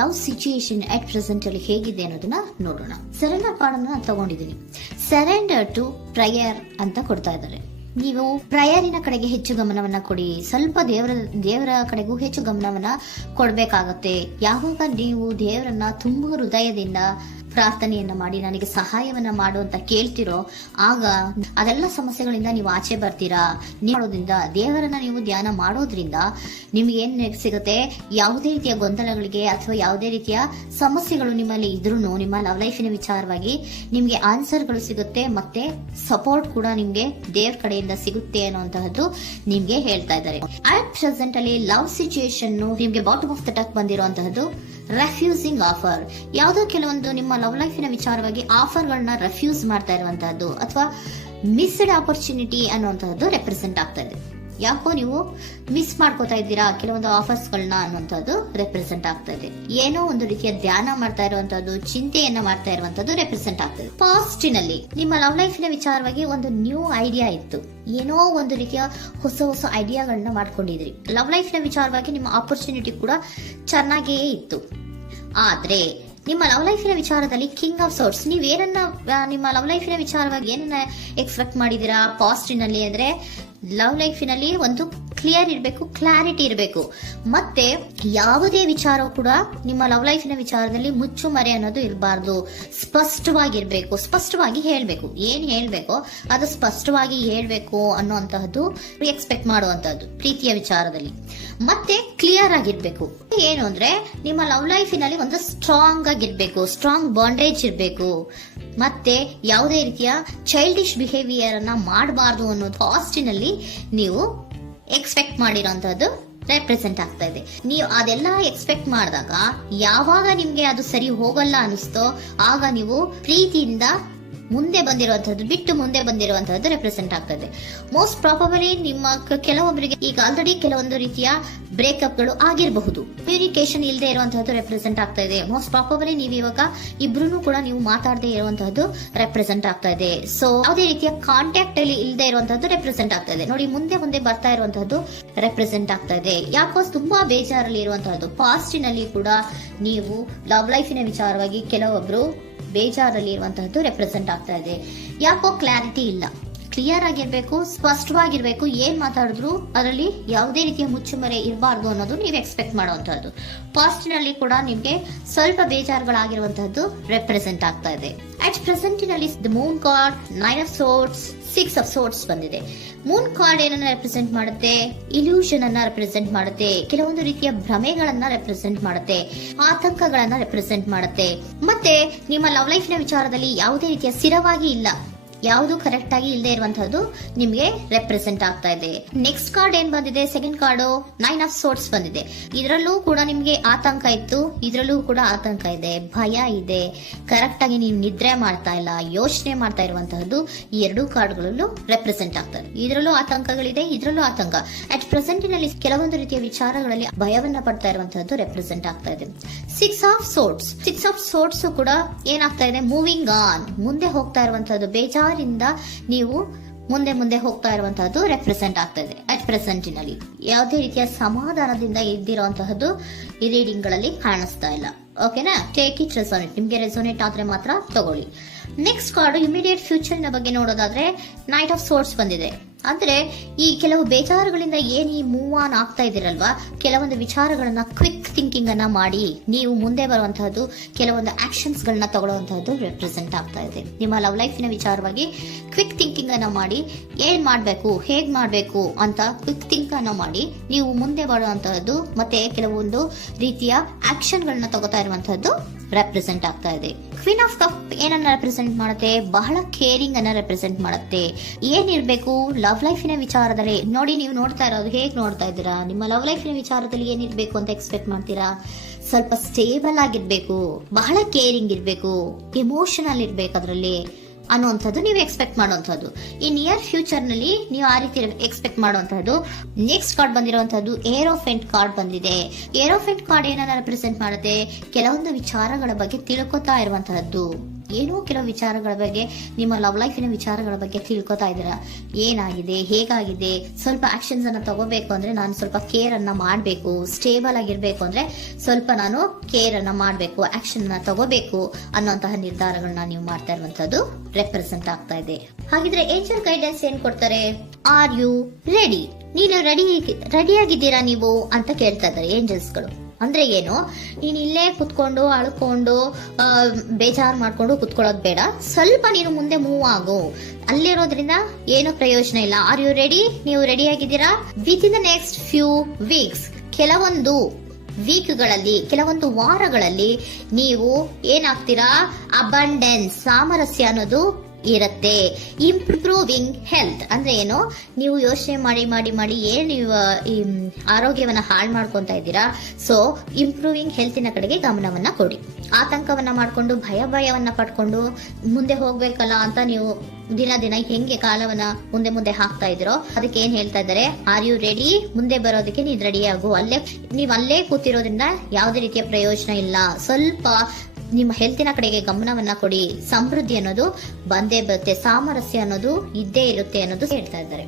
Love situation at present ಅಲ್ಲಿ ಹೇಗಿದೆ ಅನ್ನೋದನ್ನ ನೋಡೋಣ. ಸರೆಂಡರ್ ಕಾರ್ಡ್ ಅನ್ನ ತಗೊಂಡಿದ್ದೀನಿ. ಸರೆಂಡರ್ ಟು ಪ್ರಯರ್ ಅಂತ ಕೊಡ್ತಾ ಇದ್ದಾರೆ. ನೀವು ಪ್ರಯರಿನ ಕಡೆಗೆ ಹೆಚ್ಚು ಗಮನವನ್ನ ಕೊಡಿ. ಸ್ವಲ್ಪ ದೇವರ ಕಡೆಗೂ ಹೆಚ್ಚು ಗಮನವನ್ನ ಕೊಡ್ಬೇಕಾಗತ್ತೆ. ಯಾವಾಗ ನೀವು ದೇವರನ್ನ ತುಂಬ ಹೃದಯದಿಂದ ಪ್ರಾರ್ಥನೆಯನ್ನ ಮಾಡಿ ನನಗೆ ಸಹಾಯವನ್ನ ಮಾಡು ಅಂತ ಕೇಳ್ತಿರೋ, ಆಗ ಅದೆಲ್ಲ ಸಮಸ್ಯೆಗಳಿಂದ ನೀವು ಆಚೆ ಬರ್ತೀರಾ. ಮಾಡೋದ್ರಿಂದ, ದೇವರನ್ನ ನೀವು ಧ್ಯಾನ ಮಾಡೋದ್ರಿಂದ ನಿಮ್ಗೆ ಏನ್ ಸಿಗುತ್ತೆ, ಯಾವುದೇ ರೀತಿಯ ಗೊಂದಲಗಳಿಗೆ ಅಥವಾ ಯಾವುದೇ ರೀತಿಯ ಸಮಸ್ಯೆಗಳು ನಿಮ್ಮಲ್ಲಿ ಇದ್ರೂ ನಿಮ್ಮ ಲವ್ ಲೈಫಿನ ವಿಚಾರವಾಗಿ ನಿಮ್ಗೆ ಆನ್ಸರ್ಗಳು ಸಿಗುತ್ತೆ, ಮತ್ತೆ ಸಪೋರ್ಟ್ ಕೂಡ ನಿಮ್ಗೆ ದೇವ್ರ ಕಡೆಯಿಂದ ಸಿಗುತ್ತೆ ಅನ್ನುವಂತಹದ್ದು ನಿಮ್ಗೆ ಹೇಳ್ತಾ ಇದ್ದಾರೆ. ಅಟ್ ಪ್ರೆಸೆಂಟ್ ಅಲ್ಲಿ ಲವ್ ಸಿಚುಯೇಷನ್ ನಿಮ್ಗೆ ಬಾಟಮ್ ಆಫ್ ದ ಟಕ್ ಬಂದಿರುವಂತಹದ್ದು ರೆಫ್ಯೂಸಿಂಗ್ ಆಫರ್. ಯಾವುದೋ ಕೆಲವೊಂದು ನಿಮ್ಮ ಲವ್ ಲೈಫಿನ ವಿಚಾರವಾಗಿ ಆಫರ್ಗಳನ್ನ ರೆಫ್ಯೂಸ್ ಮಾಡ್ತಾ ಇರುವಂತಹದ್ದು ಅಥವಾ ಮಿಸ್ಡ್ ಆಪರ್ಚುನಿಟಿ ಅನ್ನುವಂತಹದ್ದು ರೆಪ್ರೆಸೆಂಟ್ ಆಗ್ತಾ ಇದೆ. ಯಾಕೋ ನೀವು ಮಿಸ್ ಮಾಡ್ಕೋತಾ ಇದ್ದೀರಾ ಕೆಲವೊಂದು ಆಫರ್ಸ್ ಗಳನ್ನ ಅನ್ನುವಂಥದ್ದು ರೆಪ್ರೆಸೆಂಟ್ ಆಗ್ತಾ ಇದೆ. ಏನೋ ಒಂದು ರೀತಿಯ ಧ್ಯಾನ ಮಾಡ್ತಾ ಇರುವಂತದ್ದು, ಚಿಂತೆಯನ್ನ ಮಾಡ್ತಾ ಇರುವಂತದ್ದು ರೆಪ್ರೆಸೆಂಟ್ ಆಗ್ತದೆ. ಪಾಸ್ಟಿನಲ್ಲಿ ನಿಮ್ಮ ಲವ್ ಲೈಫಿನ ವಿಚಾರವಾಗಿ ಒಂದು ನ್ಯೂ ಐಡಿಯಾ ಇತ್ತು, ಏನೋ ಒಂದು ರೀತಿಯ ಹೊಸ ಐಡಿಯಾಗಳನ್ನ ಮಾಡ್ಕೊಂಡಿದ್ರಿ. ಲವ್ ಲೈಫಿನ ವಿಚಾರವಾಗಿ ನಿಮ್ಮ ಆಪರ್ಚುನಿಟಿ ಕೂಡ ಚೆನ್ನಾಗಿಯೇ ಇತ್ತು. ಆದ್ರೆ ನಿಮ್ಮ ಲವ್ ಲೈಫಿನ ವಿಚಾರದಲ್ಲಿ ಕಿಂಗ್ ಆಫ್ ಸೋರ್ಟ್ಸ್, ನೀವೇನನ್ನ ನಿಮ್ಮ ಲವ್ ಲೈಫಿನ ವಿಚಾರವಾಗಿ ಏನನ್ನ ಎಕ್ಸ್ಪೆಕ್ಟ್ ಮಾಡಿದೀರಾ ಪಾಸ್ಟಿನಲ್ಲಿ ಅಂದ್ರೆ ಲವ್ ಲೈಫಿನಲ್ಲಿ ಒಂದು ಕ್ಲಿಯರ್ ಇರಬೇಕು, ಕ್ಲಾರಿಟಿ ಇರಬೇಕು. ಮತ್ತೆ ಯಾವುದೇ ವಿಚಾರ ಕೂಡ ನಿಮ್ಮ ಲವ್ ಲೈಫಿನ ವಿಚಾರದಲ್ಲಿ ಮುಚ್ಚುಮರೆ ಅನ್ನೋದು ಇರಬಾರ್ದು. ಸ್ಪಷ್ಟವಾಗಿರ್ಬೇಕು, ಸ್ಪಷ್ಟವಾಗಿ ಹೇಳ್ಬೇಕು. ಏನ್ ಹೇಳ್ಬೇಕೋ ಅದು ಸ್ಪಷ್ಟವಾಗಿ ಹೇಳ್ಬೇಕು ಅನ್ನುವಂತಹದ್ದು ಎಕ್ಸ್ಪೆಕ್ಟ್ ಮಾಡುವಂತಹದ್ದು ಪ್ರೀತಿಯ ವಿಚಾರದಲ್ಲಿ. ಮತ್ತೆ ಕ್ಲಿಯರ್ ಆಗಿರ್ಬೇಕು. ಏನು ಅಂದ್ರೆ ನಿಮ್ಮ ಲವ್ ಲೈಫಿನಲ್ಲಿ ಒಂದು ಸ್ಟ್ರಾಂಗ್ ಆಗಿರ್ಬೇಕು, ಸ್ಟ್ರಾಂಗ್ ಬಾಂಡೇಜ್ ಇರಬೇಕು. ಮತ್ತೆ ಯಾವುದೇ ರೀತಿಯ ಚೈಲ್ಡಿಶ್ ಬಿಹೇವಿಯರ್ ಅನ್ನ ಮಾಡಬಾರ್ದು ಅನ್ನೋದು ಪಾಸ್ಟಿನಲ್ಲಿ ನೀವು ಎಕ್ಸ್ಪೆಕ್ಟ್ ಮಾಡಿರೋಂಥದ್ದು ರೆಪ್ರೆಸೆಂಟ್ ಆಗ್ತಾ ಇದೆ. ನೀವು ಅದೆಲ್ಲ ಎಕ್ಸ್ಪೆಕ್ಟ್ ಮಾಡಿದಾಗ ಯಾವಾಗ ನಿಮ್ಗೆ ಅದು ಸರಿ ಹೋಗಲ್ಲ ಅನಿಸ್ತೋ ಆಗ ನೀವು ಪ್ರೀತಿಯಿಂದ ಮುಂದೆ ಬಂದಿರುವಂತಹದ್ದು ಬಿಟ್ಟು ಮುಂದೆ ಬಂದಿರುವಂತಹದ್ದು ರೆಪ್ರೆಸೆಂಟ್ ಆಗ್ತದೆ. ಮೋಸ್ಟ್ ಪ್ರಾಬಬಲಿ ನಿಮ್ಮ ಕೆಲವೊಬ್ಬರಿಗೆ ಈಗ ಆಲ್ರೆಡಿ ಕೆಲವೊಂದು ರೀತಿಯ ಬ್ರೇಕಪ್ ಗಳು ಆಗಿರಬಹುದು. ಕಮ್ಯುನಿಕೇಶನ್ ಇಲ್ಲದೆ ಇರುವಂತಹದ್ದು ರೆಪ್ರೆಸೆಂಟ್ ಆಗ್ತಾ ಇದೆ. ಮೋಸ್ಟ್ ಪ್ರಾಬಬಲಿ ನೀವು ಇವಾಗ ಇಬ್ರು ಕೂಡ ನೀವು ಮಾತಾಡದೆ ಇರುವಂತಹದ್ದು ರೆಪ್ರೆಸೆಂಟ್ ಆಗ್ತಾ ಇದೆ. ಸೊ ಯಾವುದೇ ರೀತಿಯ ಕಾಂಟ್ಯಾಕ್ಟ್ ಅಲ್ಲಿ ಇಲ್ಲದೆ ಇರುವಂತಹದ್ದು ರೆಪ್ರೆಸೆಂಟ್ ಆಗ್ತಾ ಇದೆ. ನೋಡಿ, ಮುಂದೆ ಬರ್ತಾ ಇರುವಂತಹದ್ದು ರೆಪ್ರೆಸೆಂಟ್ ಆಗ್ತಾ ಇದೆ. ಯಾಕೋ ತುಂಬಾ ಬೇಜಾರಲ್ಲಿ ಇರುವಂತಹದ್ದು. ಪಾಸ್ಟಿನಲ್ಲಿ ಕೂಡ ನೀವು ಲವ್ ಲೈಫಿನ ವಿಚಾರವಾಗಿ ಕೆಲವೊಬ್ರು ಬೇಜಾರಲ್ಲಿ ಇರುವಂತಹದ್ದು ರೆಪ್ರೆಸೆಂಟ್ ಆಗ್ತಾ ಇದೆ. ಯಾಕೋ ಕ್ಲಾರಿಟಿ ಇಲ್ಲ, ಕ್ಲಿಯರ್ ಆಗಿರ್ಬೇಕು, ಸ್ಪಷ್ಟವಾಗಿರ್ಬೇಕು. ಏನ್ ಮಾತಾಡಿದ್ರು ಅದರಲ್ಲಿ ಯಾವುದೇ ರೀತಿಯ ಮುಚ್ಚುಮರೆ ಇರಬಾರ್ದು ಅನ್ನೋದು ನೀವು ಎಕ್ಸ್ಪೆಕ್ಟ್ ಮಾಡುವಂತಹದ್ದು. ಪಾಸ್ಟಿನಲ್ಲಿ ಕೂಡ ನಿಮ್ಗೆ ಸ್ವಲ್ಪ ಬೇಜಾರುಗಳಾಗಿರುವಂತಹದ್ದು ರೆಪ್ರೆಸೆಂಟ್ ಆಗ್ತಾ ಇದೆ. ಅಟ್ ಪ್ರೆಸೆಂಟಿನಲ್ಲಿ the moon card, 9 of swords, 6 of swords ಬಂದಿದೆ. ಮೂನ್ ಕಾರ್ಡ್ ಏನನ್ನ ರೆಪ್ರೆಸೆಂಟ್ ಮಾಡುತ್ತೆ? ಇಲ್ಯೂಷನ್ ಅನ್ನ ರೆಪ್ರೆಸೆಂಟ್ ಮಾಡುತ್ತೆ. ಕೆಲವೊಂದು ರೀತಿಯ ಭ್ರಮೆಗಳನ್ನ ರೆಪ್ರೆಸೆಂಟ್ ಮಾಡುತ್ತೆ, ಆತಂಕಗಳನ್ನ ರೆಪ್ರೆಸೆಂಟ್ ಮಾಡುತ್ತೆ. ಮತ್ತೆ ನಿಮ್ಮ ಲವ್ ಲೈಫಿನ ವಿಚಾರದಲ್ಲಿ ಯಾವುದೇ ರೀತಿಯ ಸ್ಥಿರವಾಗಿ ಇಲ್ಲ, ಯಾವುದು ಕರೆಕ್ಟ್ ಆಗಿ ಇಲ್ಲದೆ ಇರುವಂತಹದ್ದು ನಿಮ್ಗೆ ರೆಪ್ರೆಸೆಂಟ್ ಆಗ್ತಾ ಇದೆ. ನೆಕ್ಸ್ಟ್ ಕಾರ್ಡ್ ಏನ್ ಬಂದಿದೆ? ಸೆಕೆಂಡ್ ಕಾರ್ಡ್ 9 of swords ಬಂದಿದೆ. ಇದರಲ್ಲೂ ಕೂಡ ನಿಮ್ಗೆ ಆತಂಕ ಇತ್ತು, ಇದರಲ್ಲೂ ಕೂಡ ಆತಂಕ ಇದೆ, ಭಯ ಇದೆ, ಕರೆಕ್ಟ್ ಆಗಿ ನೀವು ನಿದ್ರೆ ಮಾಡ್ತಾ ಇಲ್ಲ, ಯೋಚನೆ ಮಾಡ್ತಾ ಇರುವಂತಹದ್ದು ಈ ಎರಡೂ ಕಾರ್ಡ್ಗಳಲ್ಲೂ ರೆಪ್ರೆಸೆಂಟ್ ಆಗ್ತದೆ. ಇದರಲ್ಲೂ ಆತಂಕಗಳಿದೆ, ಇದರಲ್ಲೂ ಆತಂಕ. ಅಟ್ ಪ್ರೆಸೆಂಟಿನಲ್ಲಿ ಕೆಲವೊಂದು ರೀತಿಯ ವಿಚಾರಗಳಲ್ಲಿ ಭಯವನ್ನ ಪಡ್ತಾ ಇರುವಂತಹದ್ದು ರೆಪ್ರೆಸೆಂಟ್ ಆಗ್ತಾ ಇದೆ. 6 of swords ಕೂಡ ಏನಾಗ್ತಾ ಇದೆ? ಮೂವಿಂಗ್ ಆನ್, ಮುಂದೆ ಹೋಗ್ತಾ ಇರುವಂತಹದ್ದು. ಬೇಜಾರಿಂದ ನೀವು ಮುಂದೆ ಹೋಗ್ತಾ ಇರುವಂತಹದ್ದು ರೆಪ್ರೆಸೆಂಟ್ ಆಗ್ತಾ ಇದೆ. ಅಟ್ ಪ್ರೆಸೆಂಟಿನಲ್ಲಿ ಯಾವುದೇ ರೀತಿಯ ಸಮಾಧಾನದಿಂದ ಇದ್ದಿರುವಂತಹದ್ದು ಈ ರೀಡಿಂಗ್ ಗಳಲ್ಲಿ ಕಾಣಿಸ್ತಾ ಇಲ್ಲ. ಓಕೆನಾ? Take it resonate. ನಿಮ್ಗೆ ರೆಸೋನೇಟ್ ಆದ್ರೆ ಮಾತ್ರ ತಗೊಳ್ಳಿ. ನೆಕ್ಸ್ಟ್ ಕಾರ್ಡ್ ಇಮಿಡಿಯೇಟ್ ಫ್ಯೂಚರ್ ನ ಬಗ್ಗೆ ನೋಡೋದಾದ್ರೆ ನೈಟ್ ಆಫ್ ಸೋರ್ಟ್ಸ್ ಬಂದಿದೆ. ಅಂದ್ರೆ ಈ ಕೆಲವು ಬೇಜಾರುಗಳಿಂದ ಏನ್ ಈ ಮೂವ್ ಆನ್ ಆಗ್ತಾ ಇದ್ದೀರಲ್ವಾ, ಕೆಲವೊಂದು ವಿಚಾರಗಳನ್ನ ಕ್ವಿಕ್ ಥಿಂಕಿಂಗ್ ಅನ್ನ ಮಾಡಿ ನೀವು ಮುಂದೆ ಬರುವಂತಹದ್ದು, ಕೆಲವೊಂದು ಆಕ್ಷನ್ಸ್ ಗಳನ್ನ ತಗೊಳ್ಳುವಂತಹದ್ದು ರೆಪ್ರೆಸೆಂಟ್ ಆಗ್ತಾ ಇದೆ. ನಿಮ್ಮ ಲವ್ ಲೈಫಿನ ವಿಚಾರವಾಗಿ ಕ್ವಿಕ್ ಥಿಂಕಿಂಗ್ ಅನ್ನ ಮಾಡಿ ಏನ್ ಮಾಡ್ಬೇಕು, ಹೇಗ್ ಮಾಡ್ಬೇಕು ಅಂತ ಕ್ವಿಕ್ ಥಿಂಕ್ ಅನ್ನ ಮಾಡಿ ನೀವು ಮುಂದೆ ಬರುವಂತಹದ್ದು, ಮತ್ತೆ ಕೆಲವೊಂದು ರೀತಿಯ ಆಕ್ಷನ್ ಗಳನ್ನ ತಗೋತಾ ಇರುವಂತಹದ್ದು ರೆಪ್ರೆಸೆಂಟ್ ಆಗ್ತಾ ಇದೆ. ಕ್ವೀನ್ ಆಫ್ ಕಪ್ ಏನನ್ನ ರೆಪ್ರೆಸೆಂಟ್ ಮಾಡುತ್ತೆ? ಬಹಳ ಕೇರಿಂಗ್ ಅನ್ನ ರೆಪ್ರೆಸೆಂಟ್ ಮಾಡುತ್ತೆ. ಏನಿರ್ಬೇಕು ಲವ್ ಲೈಫಿನ ವಿಚಾರದಲ್ಲಿ? ನೋಡಿ, ನೀವು ನೋಡ್ತಾ ಇರೋದು ಹೇಗ್ ನೋಡ್ತಾ ಇದ್ದೀರಾ? ನಿಮ್ಮ ಲವ್ ಲೈಫಿನ ವಿಚಾರದಲ್ಲಿ ಏನಿರ್ಬೇಕು ಅಂತ ಎಕ್ಸ್ಪೆಕ್ಟ್ ಮಾಡ್ತೀರಾ? ಸ್ವಲ್ಪ ಸ್ಟೇಬಲ್ ಆಗಿರ್ಬೇಕು, ಬಹಳ ಕೇರಿಂಗ್ ಇರ್ಬೇಕು, ಎಮೋಷನಲ್ ಇರ್ಬೇಕು ಅದರಲ್ಲಿ ಅನ್ನುವಂಥದ್ದು ನೀವು ಎಕ್ಸ್ಪೆಕ್ಟ್ ಮಾಡುವಂಥದ್ದು. ಈ ನಿಯರ್ ಫ್ಯೂಚರ್ ನಲ್ಲಿ ನೀವು ಆ ರೀತಿ ಎಕ್ಸ್ಪೆಕ್ಟ್ ಮಾಡುವಂತಹದ್ದು. ನೆಕ್ಸ್ಟ್ ಕಾರ್ಡ್ ಬಂದಿರುವಂತಹದ್ದು ಏರೋಫೆಂಟ್ ಕಾರ್ಡ್ ಬಂದಿದೆ. ಏರೋಫೆಂಟ್ ಕಾರ್ಡ್ ಏನನ್ನ ರೆಪ್ರೆಸೆಂಟ್ ಮಾಡುತ್ತೆ? ಕೆಲವೊಂದು ವಿಚಾರಗಳ ಬಗ್ಗೆ ತಿಳ್ಕೊತಾ ಇರುವಂತಹದ್ದು, ಏನೋ ಕೆಲವು ವಿಚಾರಗಳ ಬಗ್ಗೆ, ನಿಮ್ಮ ಲವ್ ಲೈಫಿನ ವಿಚಾರಗಳ ಬಗ್ಗೆ ತಿಳ್ಕೊತಾ ಇದ್ದೀರಾ. ಏನಾಗಿದೆ, ಹೇಗಾಗಿದೆ, ಸ್ವಲ್ಪ ಆಕ್ಷನ್ಸ್ ಅನ್ನ ತಗೋಬೇಕು ಅಂದ್ರೆ ನಾನು ಸ್ವಲ್ಪ ಕೇರ್ ಅನ್ನ ಮಾಡಬೇಕು, ಸ್ಟೇಬಲ್ ಆಗಿರ್ಬೇಕು ಅಂದ್ರೆ ಸ್ವಲ್ಪ ನಾನು ಕೇರ್ ಅನ್ನ ಮಾಡಬೇಕು, ಆಕ್ಷನ್ ಅನ್ನ ತಗೋಬೇಕು ಅನ್ನೋಂತಹ ನಿರ್ಧಾರಗಳನ್ನ ನೀವು ಮಾಡ್ತಾ ಇರುವಂತದ್ದು ರೆಪ್ರೆಸೆಂಟ್ ಆಗ್ತಾ ಇದೆ. ಹಾಗಿದ್ರೆ ಏಂಜಲ್ ಗೈಡೆನ್ಸ್ ಏನ್ ಕೊಡ್ತಾರೆ? Are you ready? ನೀನು ರೆಡಿಯಾಗಿದ್ದೀರಾ ನೀವು ಅಂತ ಕೇಳ್ತಾ ಇದ್ದಾರೆ ಏಂಜಲ್ಸ್ ಗಳು. ಅಂದ್ರೆ ಏನು, ನೀನ್ ಇಲ್ಲೇ ಕುತ್ಕೊಂಡು ಅಳ್ಕೊಂಡು ಬೇಜಾರು ಮಾಡ್ಕೊಂಡು ಕುತ್ಕೊಳ್ಳೋದು ಬೇಡ, ಸ್ವಲ್ಪ ನೀನು ಮುಂದೆ ಮೂವ್ ಆಗು. ಅಲ್ಲಿರೋದ್ರಿಂದ ಏನು ಪ್ರಯೋಜನ ಇಲ್ಲ. Are you ready? ನೀವು ರೆಡಿ ಆಗಿದ್ದೀರಾ? Within the next few weeks, ಕೆಲವೊಂದು ವೀಕ್ಗಳಲ್ಲಿ, ಕೆಲವೊಂದು ವಾರಗಳಲ್ಲಿ ನೀವು ಏನಾಗ್ತೀರಾ? ಅಬಂಡೆನ್ಸ್, ಸಾಮರಸ್ಯ ಅನ್ನೋದು ಇರುತ್ತೆ. ಇಂಪ್ರೂವಿಂಗ್ ಹೆಲ್ತ್ ಅಂದ್ರೆ ಏನು, ನೀವು ಯೋಚನೆ ಮಾಡಿ ಮಾಡಿ ಮಾಡಿ ಏನ್ ನೀವು ಈ ಆರೋಗ್ಯವನ್ನ ಹಾಳು ಮಾಡ್ಕೊಂತ ಇದ್ದೀರಾ. ಸೊ ಇಂಪ್ರೂವಿಂಗ್ ಹೆಲ್ತಿನ ಕಡೆಗೆ ಗಮನವನ್ನ ಕೊಡಿ. ಆತಂಕವನ್ನ ಮಾಡ್ಕೊಂಡು ಭಯವನ್ನ ಪಡ್ಕೊಂಡು ಮುಂದೆ ಹೋಗ್ಬೇಕಲ್ಲ ಅಂತ ನೀವು ದಿನ ದಿನ ಹೆಂಗೆ ಕಾಲವನ್ನ ಮುಂದೆ ಹಾಕ್ತಾ ಇದ್ರೋ, ಅದಕ್ಕೆ ಏನ್ ಹೇಳ್ತಾ ಇದ್ದಾರೆ? Are you ready? ಮುಂದೆ ಬರೋದಕ್ಕೆ ನೀನ್ ರೆಡಿ ಆಗು. ನೀವ್ ಅಲ್ಲೇ ಕೂತಿರೋದ್ರಿಂದ ಯಾವುದೇ ರೀತಿಯ ಪ್ರಯೋಜನ ಇಲ್ಲ. ಸ್ವಲ್ಪ ನಿಮ್ಮ ಹೆಲ್ತಿನ ಕಡೆಗೆ ಗಮನವನ್ನ ಕೊಡಿ. ಸಮೃದ್ಧಿ ಅನ್ನೋದು ಬಂದೇ ಬರುತ್ತೆ, ಸಾಮರಸ್ಯ ಅನ್ನೋದು ಇದ್ದೇ ಇರುತ್ತೆ ಅನ್ನೋದು ಹೇಳ್ತಾ ಇದ್ದಾರೆ.